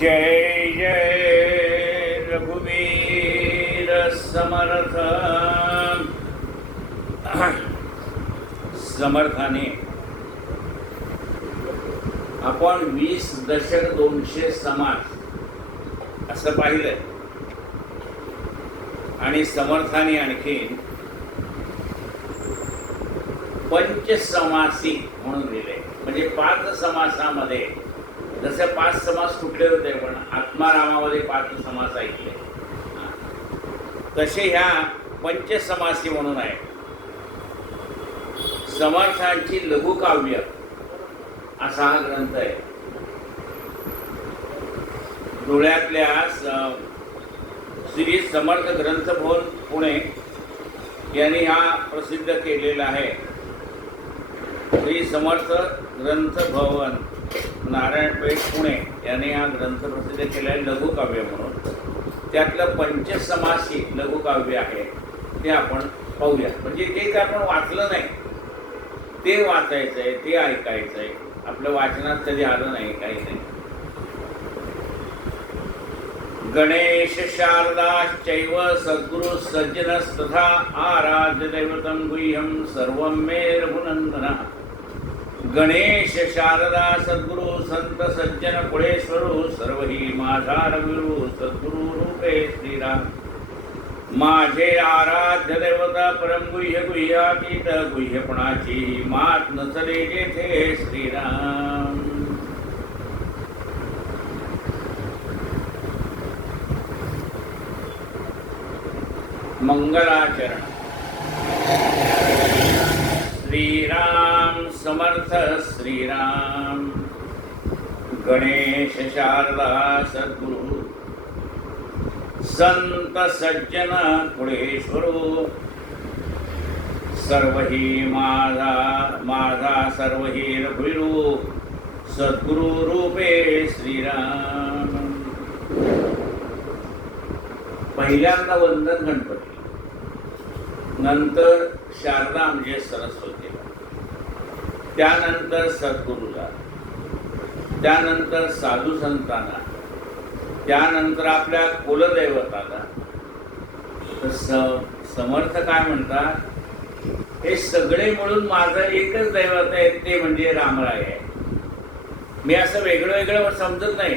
जय जय रघुवीर समर्थ। समर्थाने आपण वीस दशक दोनशे समाज असं पाहिलं आणि समर्थाने आणखीन पंचसमासी म्हणून लिहिले म्हणजे पाच समासामध्ये जसे पाच समास तुटले होते पण आत्मारामामध्ये पाच समास ऐकले. तसे ह्या पंचसमासी म्हणून आहे समर्थांची लघुकाव्य असा हा ग्रंथ आहे. धुळ्यातल्या श्री समर्थ ग्रंथभवन पुणे यांनी हा प्रसिद्ध केलेला आहे. श्री समर्थ ग्रंथ भवन नारायण नारायणपेठ पुणे यांनी हा ग्रंथ प्रसिद्ध केला आहे लघुकाव्य म्हणून. त्यातलं पंचसमासी लघुकाव्य आहे ते आपण पाहूया म्हणजे ते काय आपण वाचलं नाही ते वाचायचं आहे ते ऐकायचं आहे आपल्या वाचनात कधी आलं नाही काही नाही. गणेश शारदाश्चैव सद्गुरु सज्जनस्तथा आराध्य दैवतं गुह्यं सर्वं मे रघुनन्दनः। गणेश शारदा सद्गुरु संत सज्जन कुळेश्वरू सर्व ही माझा रघुरु सद्गुरु रूपे श्रीराम. माझे आराध्य देवता परम गुह्य गुह्यातीत गुह्यपणाची मात नसले जेथे श्रीराम. मंगलाचरण. श्रीराम. समर्थ श्रीराम। गणेश शारदा सद्गुरु। संत सज्जन कुळेश्वरो। सर्व ही माझा माझा सर्व ही रघुवीरू। सद्गुरु रूपे श्रीराम। पहिल्यांदा वंदन गणपती। नंतर शारदा म्हणजे सरस्वती। त्यानंतर सद्गुरूला त्यानंतर साधू संतांना त्यानंतर आपल्या कुलदैवताला. तर स समर्थ काय म्हणतात? हे सगळे मिळून माझं एकच दैवत आहे ते म्हणजे रामराय आहे. मी असं वेगळं वेगळं समजत नाही.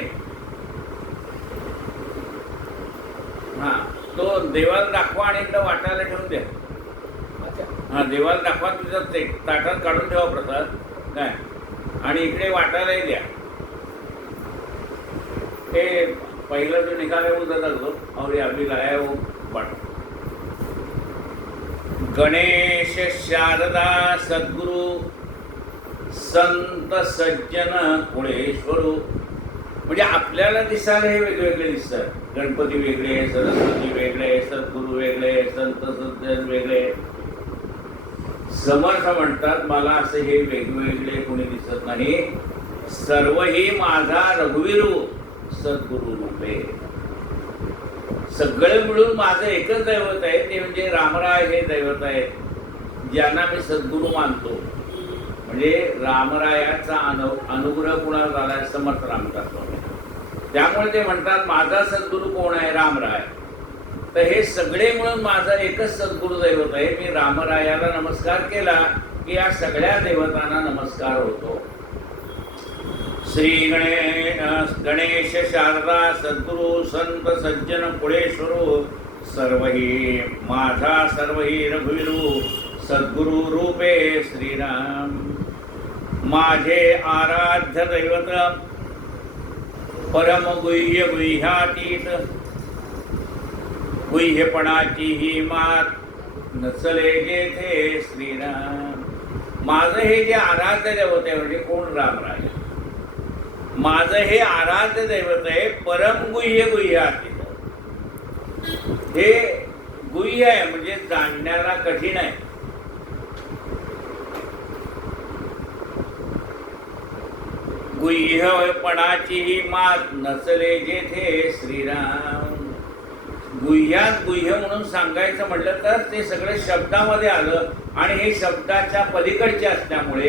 हा तो देवाला दाखवा आणि एकदा वाटायला ठेवून द्या. हा देवाला दाखवा तुमचा ते ताटात काढून ठेवा प्रसाद. काय? आणि इकडे वाटायलाही द्या. ते पहिला जो निकाल है वो दादा दो और ये अभी वो गणेश शारदा सद्गुरु संत सज्जन कुळेश्वरू. म्हणजे आपल्याला दिसायला हे वेगवेगळे दिसतात. गणपती वेगळे सरस्वती वेगळे सद्गुरू वेगळे संत सज्जन वेगळे. समर्थ म्हणतात मला असे हे वेगवेगळे कोणी दिसत नाही. सर्व ही माझा रघुवीरू सद्गुरु म्हणले सगळे मिळून माझं एकच दैवत आहे ते म्हणजे रामराय हे दैवत आहेत ज्यांना मी सद्गुरू मानतो. म्हणजे रामरायाचा अनु अनुग्रह कुणाला झाला समर्थ रामदास त्यामुळे ते म्हणतात माझा सद्गुरू कोण आहे? रामराय. तर हे सगळे मिळून माझा एकच सद्गुरू दैवत आहे मी रामरायाला नमस्कार केला की या सगळ्या देवतांना नमस्कार होतो. श्री गणेश गणेश शारदा सद्गुरु संत सज्जन पुळेश्वरू सर्वही माझा सर्व ही रघुवीरू सद्गुरु रूपे श्रीराम. माझे आराध्य दैवत परम गुह्य गुह्यातीत गुह्यपणाची ही मात. नसले जेथे श्रीराम. माझं हे जे आराध्य दैवत आहे म्हणजे कोण रामराय माझं हे आराध्य दैवत आहे परम गुह्य गुह्यातीत हे गुह्य आहे म्हणजे जाणण्याला कठीण आहे. गुह्यपणाची ही मात नसले जेथे श्रीराम. गुह्यात गुह्य म्हणून सांगायचं म्हटलं तर ते सगळे शब्दामध्ये आलं आणि हे शब्दाच्या पलीकडचे असल्यामुळे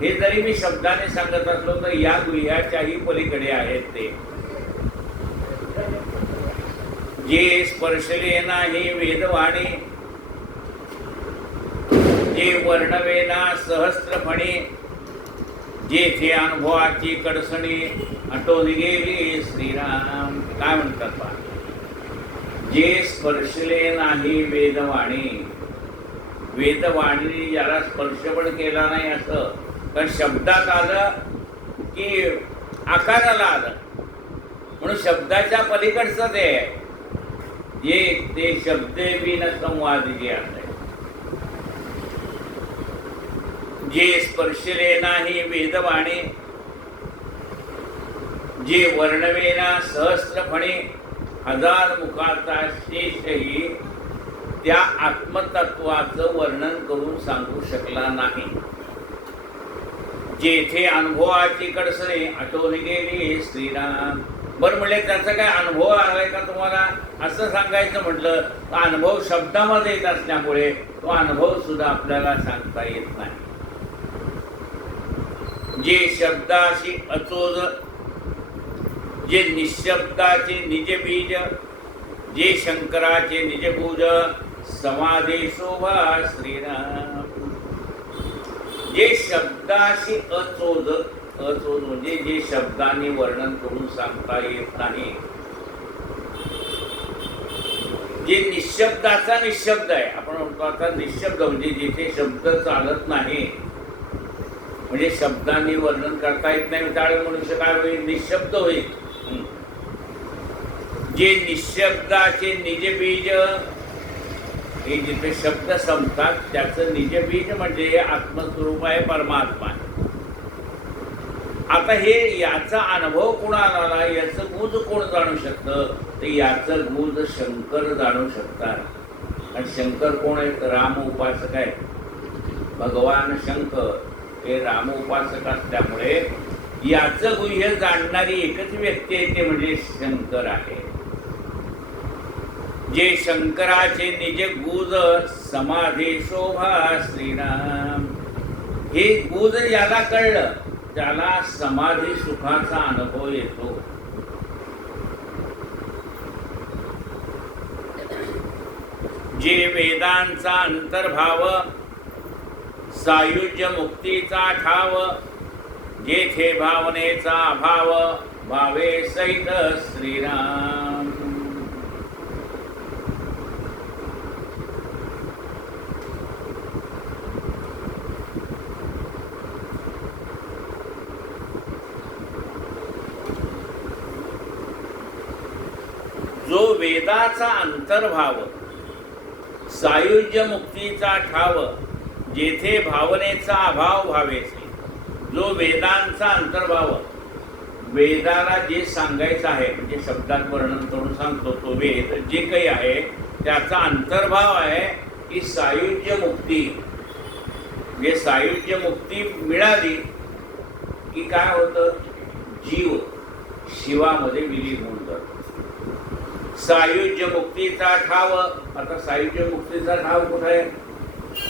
हे जरी मी शब्दाने सांगत असलो तर या गुह्याच्याही पलीकडे आहेत ते. जे स्पर्शले नाही वेदवाणी जे वर्णवेना सहस्त्रपणे जेथे अनुभवाची कडसणी अटोली गेली श्रीराम. काय म्हणतात पहा जे स्पर्शले नाही वेदवाणी. वेदवाणी ज्याला स्पर्श पण केला नाही असं कारण शब्दात आलं की आकाराला आलं. म्हणून शब्दाच्या पलीकडचं ते आहे. जे ते शब्दे बिन संवाद जे आहे. जे स्पर्शले नाही वेदवाणी. जे वर्णवेना सहस्त्रपणे हजार मुखाचा शेषही त्या आत्मतत्वाचं वर्णन करून सांगू शकला नाही. जेथे अनुभवाची कडसणे आठवून गेली श्रीराम. बरं म्हणले त्याचा काय अनुभव आलाय का तुम्हाला? असं सांगायचं म्हटलं तर अनुभव शब्दामध्ये येत असल्यामुळे तो अनुभव सुद्धा आपल्याला सांगता येत नाही. जे शब्दाशी अचोज जे निशब्दाचे निज बीज जे शंकराचे निजभूज समाधी शोभा श्रीराम. जे शब्दाशी अचोद अचोद म्हणजे जे शब्दांनी वर्णन करून सांगता येत नाही. जे निशब्दाचा निशब्द आहे आपण म्हणतो आता निशब्द म्हणजे जिथे शब्द चालत नाही म्हणजे शब्दांनी वर्णन करता येत नाही त्यावेळी मनुष्य काय होईल? निशब्द होईल. जे निशब्दाचे निज बीज हे जिथे शब्द संपतात त्याचं निज बीज म्हणजे हे आत्मस्वरूप आहे परमात्मा आहे. आता हे याचा अनुभव कोणाला आला? याचं गुज कोण जाणू शकतं? तर याचं गुज शंकर जाणू शकतात. आणि शंकर कोण आहेत? राम उपासक आहे भगवान शंकर हे राम उपासक असल्यामुळे याचं गुह्य जाणणारी एकच व्यक्ती आहे ते म्हणजे शंकर आहे. जे शंकराचे निज गुज समाधी शोभा श्रीराम. हे गुज याला कळलं त्याला समाधी सुखाचा अनुभव येतो. जे वेदांचा अंतर्भाव सायुज्य मुक्तीचा ठाव जेथे भावनेचा अभाव भावे सहित श्रीराम जो वेदाचा अंतर्भाव. सायुज्य मुक्तीचा ठाव जेथे भावनेचा अभाव भावेचे जो वेदांचा अंतर्भाव. वेदाला जे सांगायचं आहे म्हणजे शब्दात वर्णन करून सांगतो तो वेद जे काही आहे त्याचा अंतर्भाव आहे की सायुज्य मुक्ती जे म्हणजे सायुज्य मुक्ती मिळाली की काय होतं? जीव शिवामध्ये विलीन होऊन जातो. सायुज्य मुक्तीचा ठाव. आता सायुज्य मुक्तीचा ठाव कुठे आहे?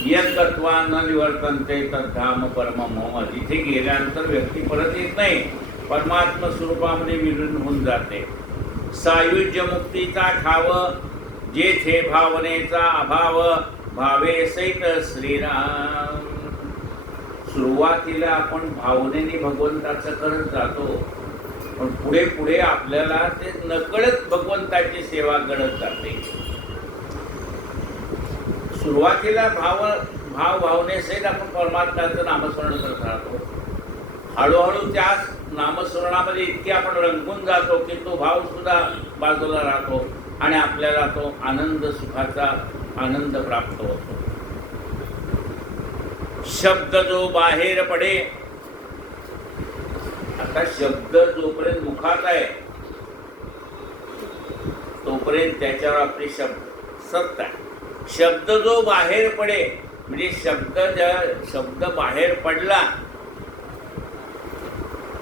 यत्त्वा न निवर्तनते तद्धाम परम मोह तिथे गेल्यानंतर व्यक्ती परत येत नाही. परमात्म स्वरूपामध्ये विलीन होऊन जाते. सायुज्य मुक्तीचा ठाव जेथे भावनेचा अभाव भावे सैत श्रीराम. सुरुवातीला आपण भावनेने भगवंताचं करत जातो. पण पुढे पुढे आपल्याला ते नकळत भगवंताची सेवा घडत जाते. सुरुवातीला भाव भाव भावनेसहित आपण परमात्म्याचं नामस्मरण करत राहतो. हळूहळू त्या नामस्मरणामध्ये इतके आपण रंगून जातो की तो भाव सुद्धा बाजूला राहतो आणि आपल्याला तो आनंद सुखाचा आनंद प्राप्त होतो. शब्द जो बाहेर पडे आता शब्द जोपर्यंत मुखात आहे तोपर्यंत त्याच्यावर आपले शब्द सत्ता आहे. शब्द जो बाहेर पडे म्हणजे शब्द ज्या शब्द बाहेर पडला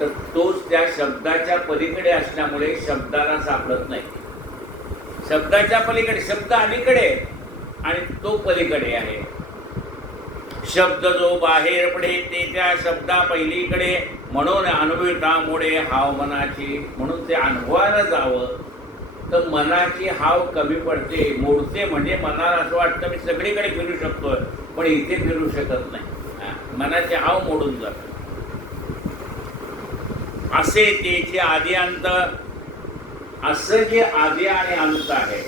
तर तोच त्या शब्दाच्या पलीकडे असल्यामुळे शब्दाला सापडत नाही. शब्दाच्या पलीकडे शब्द अलीकडे आणि तो पलीकडे आहे. शब्द जो बाहेर पडे ते त्या शब्दा पहिलीकडे म्हणून अनुभवितामुळे हाव मनाची म्हणून ते अनुभवायला जावं. तर मनाची हाव कमी पडते. मोडते म्हणजे मनाला असं वाटतं मी सगळीकडे फिरू शकतोय पण इथे फिरू शकत नाही. मनाची हाव मोडून जात. असे त्याचे आधी अंत असं जे आधी आणि अंत आहे.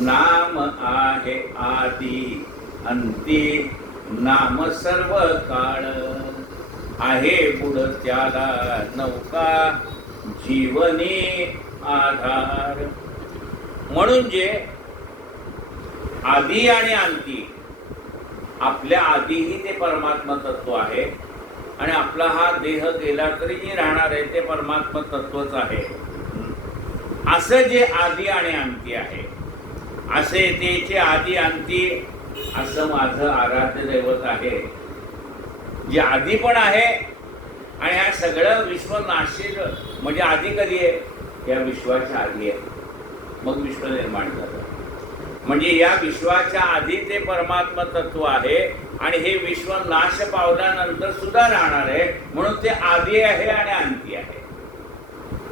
नाम आहे आधी अंती नाम सर्व काळ आहे पुढ त्याला नौका जीवनी आधार. म्हणून जे आधी आणि अंती आपल्या आधीही ते परमात्मा तत्व आहे आणि आपला हा देह गेला तरी जे राहणार आहे ते परमात्मा तत्वच आहे. असं जे आधी आणि अंती आहे असे त्याचे आधी अंती असं माझं आराध्य दैवत आहे. जे आधी पण आहे. आणि ह्या सगळं विश्व नाशिक म्हणजे आधी कधी आहे? या विश्वाच्या आधी आहे. मग विश्व निर्माण झालं. म्हणजे या विश्वाच्या आधी ते परमात्मा तत्व आहे आणि हे विश्व नाश पावल्यानंतर सुद्धा राहणार आहे. म्हणून ते आधी आहे आणि अंती आहे.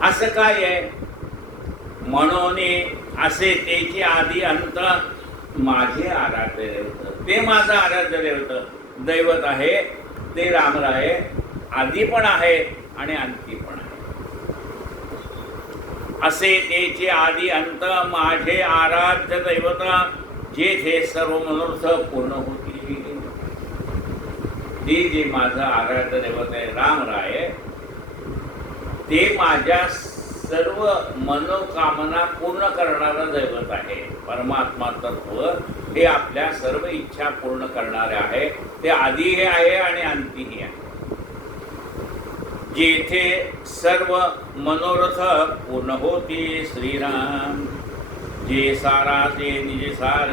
असं काय आहे? म्हणून असे त्याचे आधी अंत माझे आराध्य होतं. ते माझं आराध्य होतं. दैवत आहे. ते रामराय आधी पण आहे आणि अंती पण आहे. असे तेचे आधी अंत माझे आराध्य दैवता जेथे सर्व मनोर्थ पूर्ण होती ते जे माझं आराध्य दैवत आहे रामराय ते माझ्या सर्व मनोकामना पूर्ण करणारं दैवत आहे. परमात्मा तत्व हे आपल्या सर्व इच्छा पूर्ण करणारे आहे. ते आधीही आहे आणि अंतिही आहे. जेथे सर्व मनोरथ पूर्ण होते श्रीराम. जे साराचे निजे सार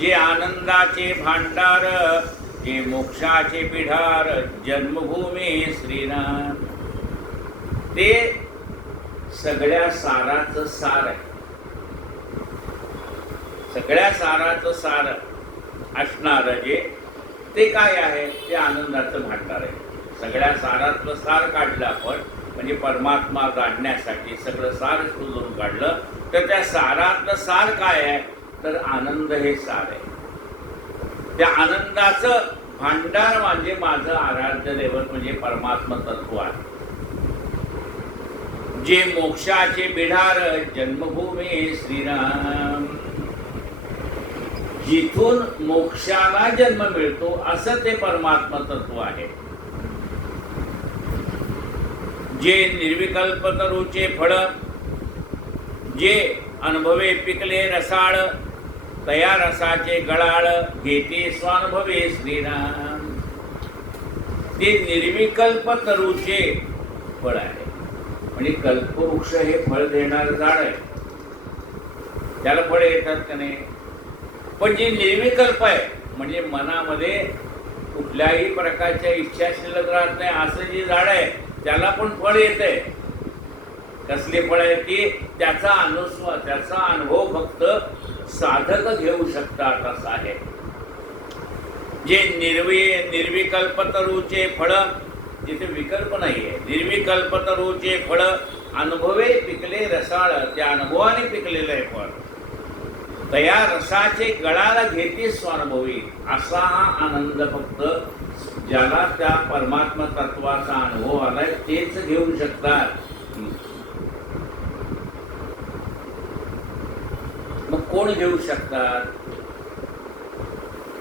जे आनंदाचे भांडार जे मोक्षाचे पिढार जन्मभूमी श्रीराम. ते सगळ्या साराचं सार आहे. सगळ्या साराचं सार असणार जे ते काय आहे? ते आनंदाचं भांडार आहे. सगळ्या सारातलं सार काढलं आपण म्हणजे परमात्मा काढण्यासाठी सगळं सार शोधून काढलं तर त्या सारातलं सार काय आहे? तर आनंद हे सार आहे. त्या आनंदाचं भांडार म्हणजे माझं आराध्य दैवत म्हणजे परमात्मा तत्व आहे. जे मोक्षाचे बिढार जन्मभूमी श्रीराम. जिथून मोक्षाला जन्म मिळतो असं ते परमात्मा तत्व आहे. जे निर्विकल्प तरुचे फळ जे अनुभवे पिकले रसाळ तया रसाचे गळाळ घेते स्वानुभवे श्रीराम. ते निर्विकल्प तरुचे फळ आहे. म्हणजे कल्पवृक्ष हे फळ देणारं झाड आहे. त्याला फळ येतात का नाही? पण जे निर्विकल्प आहे म्हणजे मनामध्ये कुठल्याही प्रकारच्या इच्छा शिल्लक राहत नाही असं जे झाड आहे त्याला पण फळ येतय. कसले फळ आहे की त्याचा अनुस्व त्याचा अनुभव फक्त साधक घेऊ शकतात असा आहे. जे निर्वि निर्विकल्प तरुचे फळ जिथे विकल्प नाहीये. निर्विकल्प तरुचे फळ अनुभवे पिकले रसाळ त्या अनुभवाने पिकलेलं आहे फळ. तया रसाचे गळाला घेते स्वानुभवी असा हा आनंद फक्त ज्याला त्या परमात्मा तत्वाचा अनुभव आलाय तेच घेऊ शकतात. मग कोण घेऊ शकतात?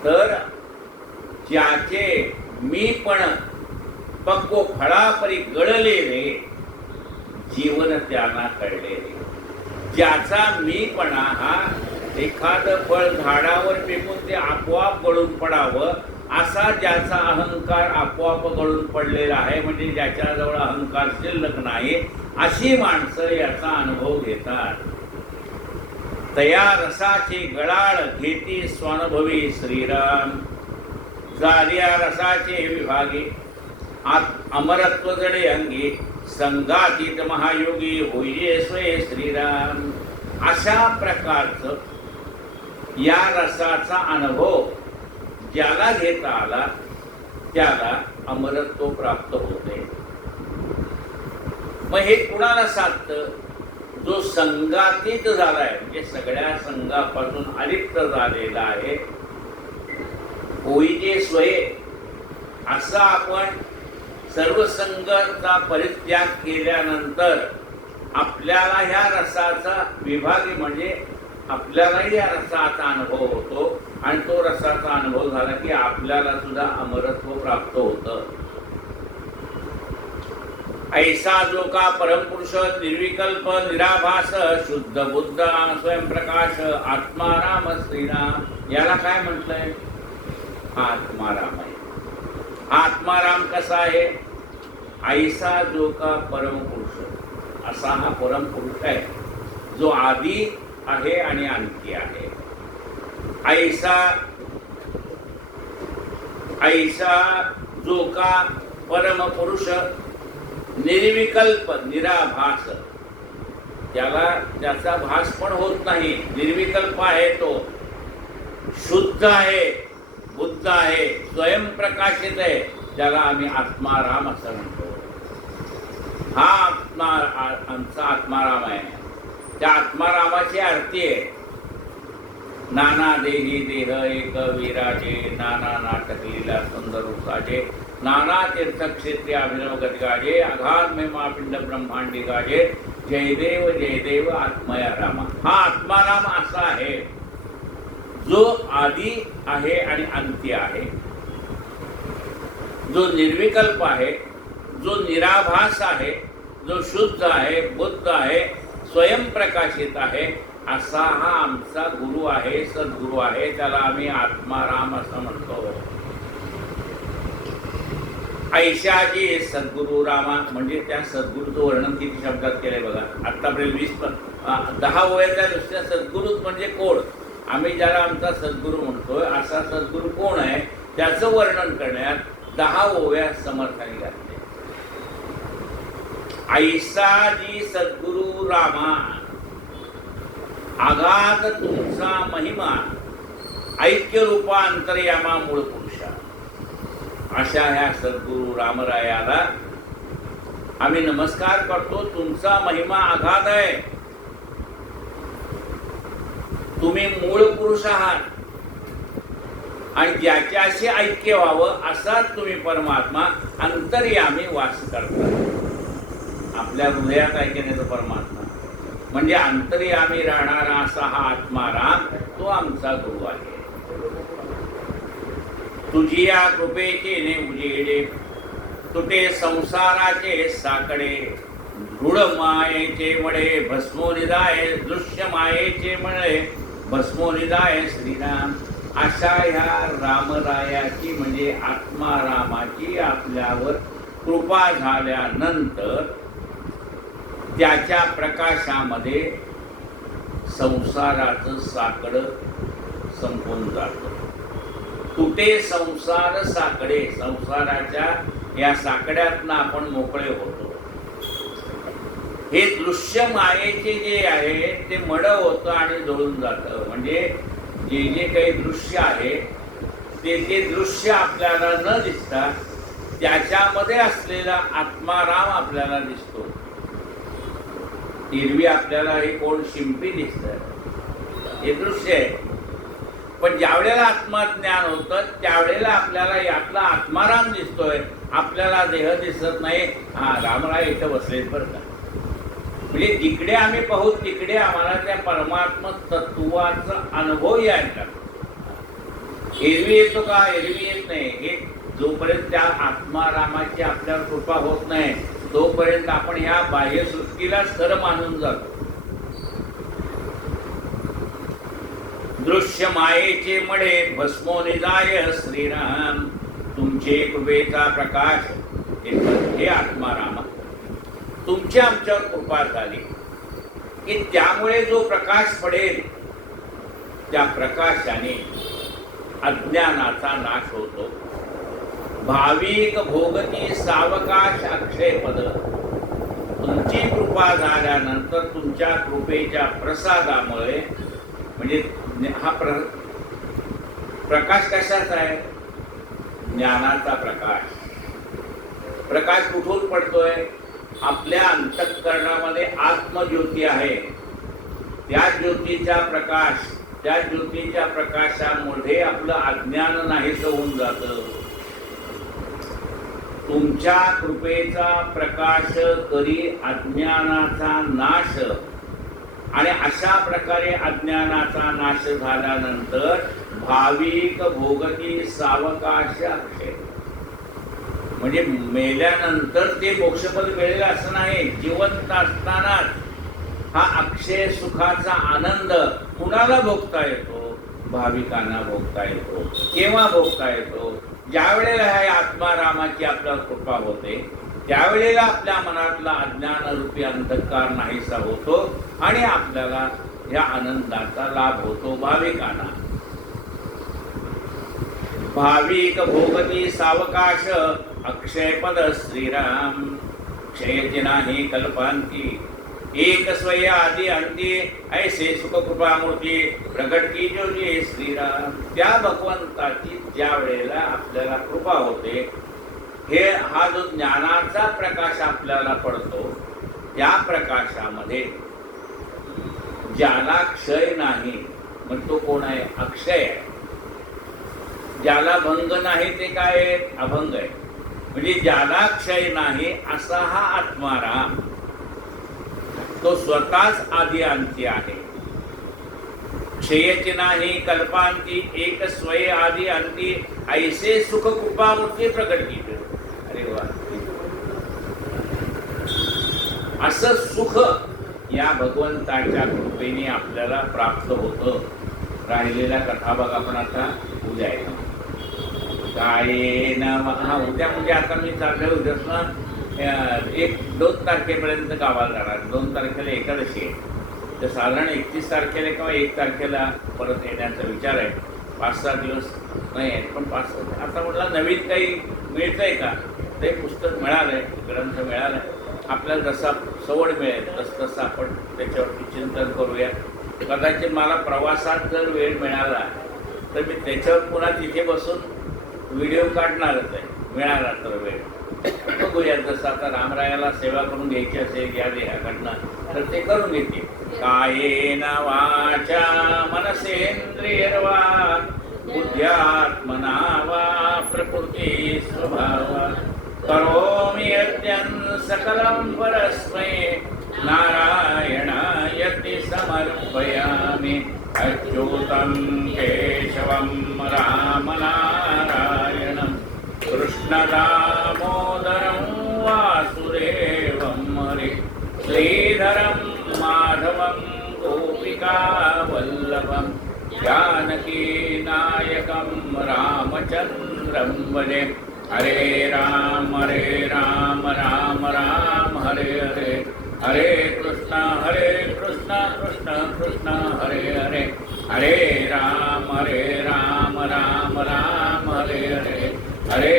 तर ज्याचे मी पण पक्को फळापरी गळले रे. जीवन त्यांना कळले रे. ज्याचा मीपणा हा एखादं फळ झाडावर फेकून ते आपोआप गळून पडावं असा ज्याचा अहंकार आपोआप गळून पडलेला आहे म्हणजे ज्याच्याजवळ अहंकार शिल्लक नाही अशी माणसं याचा अनुभव घेतात. तया रसाची गळाळ घेती स्वानुभवी श्रीराम. झालिया रसाचे विभागे अमरत्व जडे अंगी संगातीत महायोगी होईये स्वय श्रीराम. अशा प्रकारचं या रसाचा अनुभव ज्याला घेता आला त्याला अमरत्व प्राप्त होते. मग हे कुणाला साधतं? जो संघातीत झालाय म्हणजे सगळ्या संघापासून अलिप्त झालेला आहे होईजे स्वये. असा आपण सर्व संघाचा परित्याग केल्यानंतर आपल्याला ह्या रसाचा विभाग म्हणजे आपल्यालाही या रसाचा अनुभव होतो. आणि तो रसाचा अनुभव झाला की आपल्याला सुद्धा अमरत्व प्राप्त होत. ऐसा जो का परमपुरुष निर्विकल्प निराभास शुद्ध बुद्ध स्वयंप्रकाश आत्माराम श्रीराम याला काय म्हटलंय? आत्माराम आहे आत्माराम कसा आहे? आईसा जो का परमपुरुष असा हा परमपुरुष आहे. जो आधी आहे आणि आणखी आहे. ऐसा ऐसा जो का परमपुरुष निर्विकल्प निराभास. त्याला त्याचा भास पण होत नाही. निर्विकल्प आहे तो. शुद्ध आहे. बुद्ध आहे स्वयंप्रकाशित आहे त्याला आम्ही आत्माराम असं म्हणतो. हा आत्मा आमचा आत्माराम आहे. त्या आत्मारामाची आरती आहे. नाना देही देह एक विराजे नाना नाटक लीला सुंदर उसाजे नाना तीर्थक्षेत्री अभिनव गती गाजे अघात महिमा पिंड ब्रह्मांडी गाजे जयदेव जयदेव आत्मया रामा. हा आत्माराम असा आहे. जो आधी आहे आणि अंती आहे. जो निर्विकल्प आहे जो निराभास आहे जो शुद्ध आहे बुद्ध आहे स्वयंप्रकाशित आहे असा हा आमचा गुरु आहे सद्गुरु आहे त्याला आम्ही आत्माराम असं म्हणतो. ऐशाजी सद्गुरु रामा म्हणजे त्या सद्गुरूचं वर्णन किती शब्दात केलंय बघा. आतापर्यंत वीस पण दहा वयाच्या नुसत्या सद्गुरूच म्हणजे कोण? आम्ही ज्याला आमचा सद्गुरू म्हणतोय असा सद्गुरू कोण आहे त्याचं वर्णन करण्यात दहा ओव्या समर्थाने घातले. ऐसा जी सद्गुरु रामा आघात तुमचा महिमा ऐक्य रूपा मूळ पुरुषा. अशा ह्या सद्गुरु रामरायाला आम्ही नमस्कार करतो तुमचा महिमा आघात आहे. तुम्ही मूळ पुरुष आहात. आणि ज्याच्याशी ऐक्य व्हावं असाच तुम्ही परमात्मा अंतर्यामी वास करता. आपल्या हृदयात ऐकण्याचा परमात्मा. म्हणजे अंतर्यामी राहणारा असा हा आत्माराम तो आमचा गुरु आहे. तुझी या कृपेचे ने उजेडे तुटे संसाराचे साकडे दृढ मायेचे मळे भस्मोनिदाय दृश्य मायेचे मळे भस्मोनिदाय श्रीराम. अशा ह्या रामरायाची म्हणजे आत्मारामाची आपल्यावर कृपा झाल्यानंतर त्याच्या प्रकाशामध्ये संसाराचं साकड संपून जातं. तुटे संसार साकडे? संसाराच्या या साकड्यातनं आपण मोकळे होतो. हे दृश्य मायेचे जे आहे ते मड होतं आणि जळून जातं. म्हणजे जे जे काही दृश्य आहे ते जे दृश्य आपल्याला न दिसता त्याच्यामध्ये असलेला आत्माराम आपल्याला दिसतो. हिरवी आपल्याला हे कोण शिंपी दिसत हे दृश्य आहे. पण ज्यावेळेला आत्मज्ञान होतं त्यावेळेला आपल्याला यातला आत्माराम दिसतोय. आपल्याला देह दिसत नाही. हा रामराय इथं बसलेत बरं का. म्हणजे जिकडे आम्ही पाहू तिकडे आम्हाला त्या परमात्म तत्वाचा अनुभव यायला एरवी येतो का? एरवी येत नाही. हे जोपर्यंत त्या आत्मारामाची आपल्यावर कृपा होत नाही तोपर्यंत आपण ह्या बाह्य सृष्टीला सर मानून जातो. दृश्य मायेचे मडे भस्मोनिदाय श्रीराम. तुमचे कृपेचा प्रकाश. हे आत्मारामा तुमची आमच्यावर कृपा झाली. की त्यामुळे जो प्रकाश पडेल त्या प्रकाशाने अज्ञानाचा नाश होतो. भाविक भोगती सावकाश अक्षय पद. तुमची कृपा झाल्यानंतर तुमच्या कृपेच्या प्रसादामुळे म्हणजे हा प्र प्रकाश कशाचा आहे? ज्ञानाचा प्रकाश. प्रकाश कुठून पडतोय? आपल्या अंतःकरणामध्ये आत्मज्योती आहे. त्या ज्योतीचा प्रकाश त्या ज्योतीच्या प्रकाशामध्ये आपलं अज्ञान नाहीच होऊन जातं. तुमच्या कृपेचा प्रकाश करी अज्ञानाचा नाश आणि अशा प्रकारे अज्ञानाचा नाश झाल्यानंतर भाविक भोगती सावकाश अक्षय म्हणजे मेल्यानंतर ते मोक्षपद मिळेल असं नाही. जिवंत असतानाच हा अक्षय सुखाचा आनंद कुणाला भोगता येतो? भाविकांना भोगता येतो. केव्हा भोगता येतो? ज्या वेळेला ह्या आत्मारामाची आपल्याला कृपा होते त्यावेळेला आपल्या मनातला अज्ञानरूपी अंधकार नाहीसा होतो आणि आपल्याला या आनंदाचा लाभ होतो भाविकांना. भाविक भोगती सावकाश अक्षयपद श्रीराम क्षयची नाही कल्पांती एक स्वय आदि अंती ऐसे सुख कृपा मूर्ती की जो जे श्रीराम। त्या भगवंताची ज्या वेळेला आपल्याला कृपा होते हे हा जो ज्ञानाचा प्रकाश आपल्याला पडतो त्या प्रकाशामध्ये ज्याला क्षय नाही मग तो कोण आहे? अक्षय. आहे ज्याला भंग नाही ते काय आहे? अभंग आहे. म्हणजे ज्याला क्षय नाही असा हा आत्माराम. तो स्वतःच आधी अंती आहे. क्षयची नाही कल्पांती एक स्वय आधी अंती ऐसे सुख कृपामूर्ती प्रकट केली अरे वा. असं सुख या भगवंताच्या कृपेने आपल्याला प्राप्त होतं. राहिलेल्या कथा बघा पण आता उद्या आहे कायेन हा उद्या म्हणजे आता मी चाललोय उद्यापासून एक दोन तारखेपर्यंत गावाला जाणार. दोन तारखेला एकादशी आहे. तर साधारण एकतीस तारखेला किंवा एक तारखेला परत येण्याचा विचार आहे. पाच सहा दिवस नाही आहेत पण पाच सहा आता म्हटलं नवीन काही मिळतं आहे का? ते पुस्तक मिळालं आहे ग्रंथ आहे आपल्याला जसा सवड मिळेल तसं तसं आपण त्याच्यावरती चिंतन करूया. कदाचित मला प्रवासात जर वेळ मिळाला तर मी त्याच्यावर पुन्हा तिथे बसून व्हिडिओ काढणारच आहे. मिळाला तर वेळ. बघूया जसं आता रामरायाला सेवा करून घ्यायची असेल या देहाकडनं तर ते करून घेते. कायेन वाचा मनसेंद्रियर्वा बुद्ध्यात्मना वा प्रकृती स्वभावा. करोमि यज्ञं सकलं परस्मै नारायणायति समर्पयामि. अच्युतं केशवं रामना कृष्णदामोदरं वासुदेवं हरे श्रीधरं माधवं गोपिकावल्लभं जानकीनायकं रामचन्द्रं भजे हरे राम हरे राम राम राम हरे हरे। हरे कृष्ण हरे कृष्ण कृष्ण कृष्ण हरे हरे। हरे राम हरे राम राम राम हरे हरे। हरे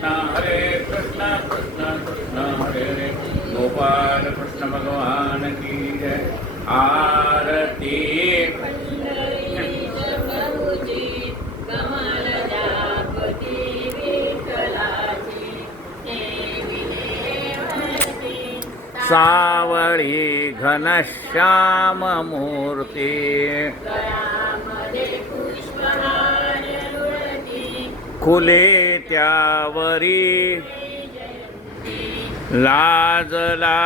कृष्ण हरे कृष्ण कृष्ण कृष्ण हरे हरे। गोपाल कृष्ण भगवान की जय। आरती। सावळी घनश्याममूर्ती खुले त्यावरी लाजला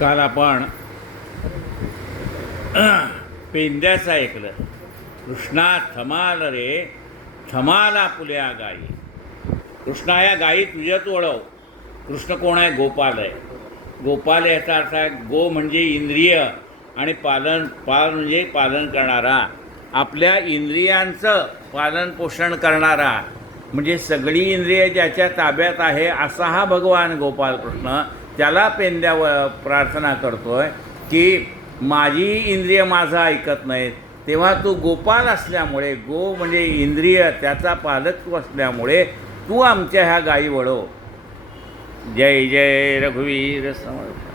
काल आपण पेंद्याचं ऐकलं. कृष्णा थमाल रे थमाला पुल्या गाई. कृष्णा या गायी तुझ्याच ओळव. कृष्ण कोण आहे? गोपाल आहे. गोपाल याचा अर्थ आहे गो म्हणजे इंद्रिय आणि पालन पाल म्हणजे पालन करणारा. आपल्या इंद्रियांचं पालन पोषण करणारा. म्हणजे सगळी इंद्रिय ज्याच्या ताब्यात आहे असा हा भगवान गोपाल कृष्ण त्याला पेंद्यावर प्रार्थना करतो आहे की माझी इंद्रिय माझं ऐकत नाहीत. तेव्हा तू गोपाल असल्यामुळे गो म्हणजे इंद्रिय त्याचा पालक तू असल्यामुळे तू आमच्या ह्या गायी वळव जय जय रघुवीर समर्थ